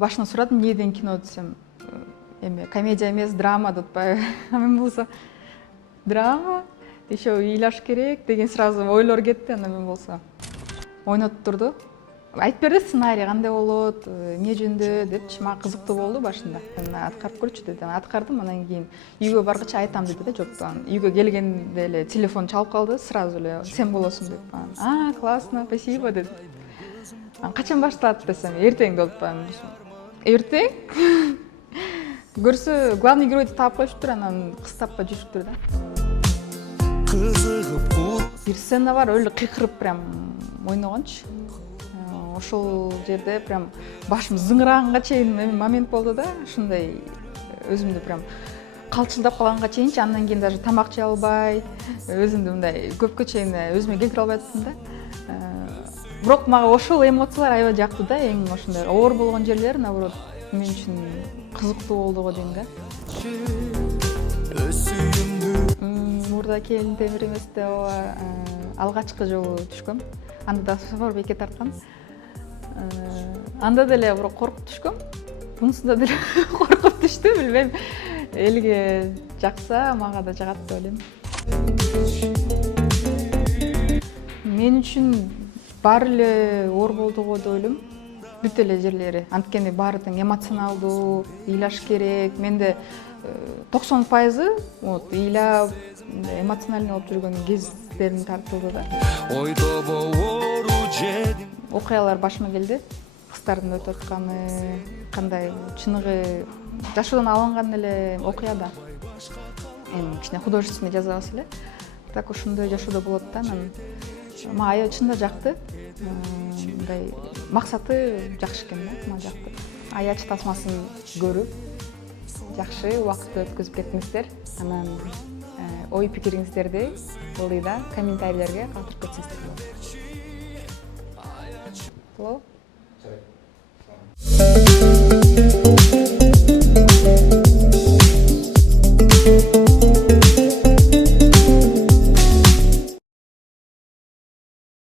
Башында сурадым, эмнеден кино десем, эме комедия эмес, драма деп атпайбы. Мен болсо драма, еще ыйлаш керек деген сразу ойлор кетти. Анда мен болсо ойнотуп турду. Айтып берди сценарий кандай болот, эмне жөнүндө депчи. Мага кызыктуу болду башында. Аткарып көрчү дедим. Аткардым, анан кийин үйгө баргыча айтам деди да, жок. Үйгө келгенде эле телефон чалып калды, сразу эле сен болосуң деп. Классно, спасибо деди. Качан башталат десем, эртең деп атпаймынбы. Эртең? Көрсө главный геройду таап коюшуптур, анан кыз таппай жүрүшүптүр да. Бир сцена бар, өлү кыйкырып прям ойногончу. Ошол жерде прям башым зыңыраганга чейин момент болду да, ушундай өзүмдү прям калчылдап калганга чейинчи, андан кийин даже тамак жей албай, өзүмдү мындай көпкө чейин өзүмө келтире албай аттым да. Бирок мага ошол эмоциялар аябай жакты да, эң ошондой оор болгон жерлер, наоборот, мен үчүн кызыктуу болду го дейм да. Мурда келин темир эместе алгачкы жолу түшкөм. Анда да сапар бекет тарткан. Анда деле бирок коркуп түшкөм. Бунусунда деле коркуп түштүм, билбейм. Элге жакса, мага да жагат деп ойлойм. Мен үчүн баары эле оор болду го деп ойлойм. Бүт эле жерлери. Анткени баары тең эмоционалдуу, ыйлаш керек. Менде 90% вот ыйлап, эмоциональный болуп жүргөн кездерим тартылды да. Окуялар башыма келди. Кыздардын өтүп атканы, кандай чыныгы жашоодон алынган эле окуя да. Эми кичине художественный жазабыз эле. Так ошондой жашоодо болот да. Мага аябай чынында жакты. Мындай максаты жакшы экен да, мага жакты. Аяч тасмасын көрүп, жакшы убакыт өткөзүп кеттиңиздер. Анан ой пикириңиздерди ылдыйда комментарийлерге калтырып кетсеңиздер болот.